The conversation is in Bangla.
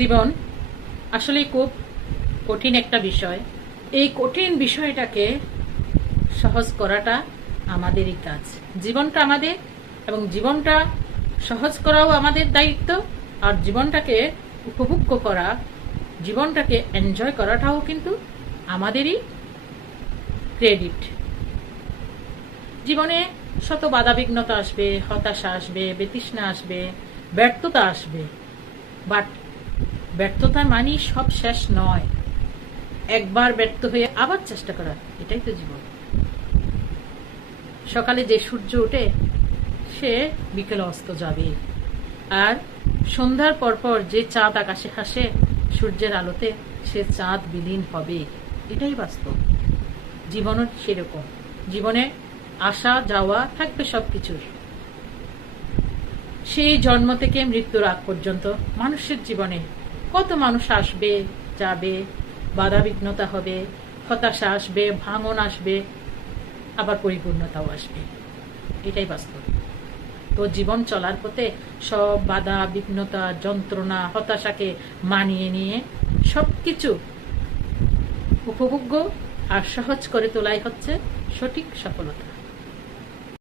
জীবন আসলে খুব কঠিন একটা বিষয়। এই কঠিন বিষয়টাকে সহজ করাটা আমাদেরই কাজ। জীবনটা আমাদের এবং জীবনটা সহজ করাও আমাদের দায়িত্ব আর জীবনটাকে উপভোগ্য করা, জীবনটাকে এনজয় করাটাও কিন্তু আমাদেরই ক্রেডিট জীবনে শত বাধাবিঘ্নতা আসবে, হতাশা আসবে, বেতৃষ্ণা আসবে, ব্যর্থতা আসবে। বাট ব্যর্থতা মানি সব শেষ নয়। একবার ব্যর্থ হয়ে আবার চেষ্টা করা, এটাই তো জীবন। সকালে যে সূর্য ওঠে, সে বিকেলে অস্ত যাবে। আর সন্ধ্যার পরপর যে চাঁদ আকাশে হাসে সূর্যের আলোতে সে চাঁদ বিলীন হবে। এটাই বাস্তব। জীবনও সেরকম। জীবনে আসা, যাওয়া থাকবে সবকিছুর। সেই জন্ম থেকে মৃত্যুর আগ পর্যন্ত মানুষের জীবনে কত মানুষ আসবে, যাবে বাধা বিঘ্নতা হবে, হতাশা আসবে, ভাঙন আসবে, আবার পরিপূর্ণতাও আসবে। এটাই বাস্তব। তো জীবন চলার পথে সব বাধা, বিঘ্নতা, যন্ত্রণা, হতাশাকে মানিয়ে নিয়ে সবকিছু উপভোগ্য আর সহজ করে তোলাই হচ্ছে সঠিক সফলতা।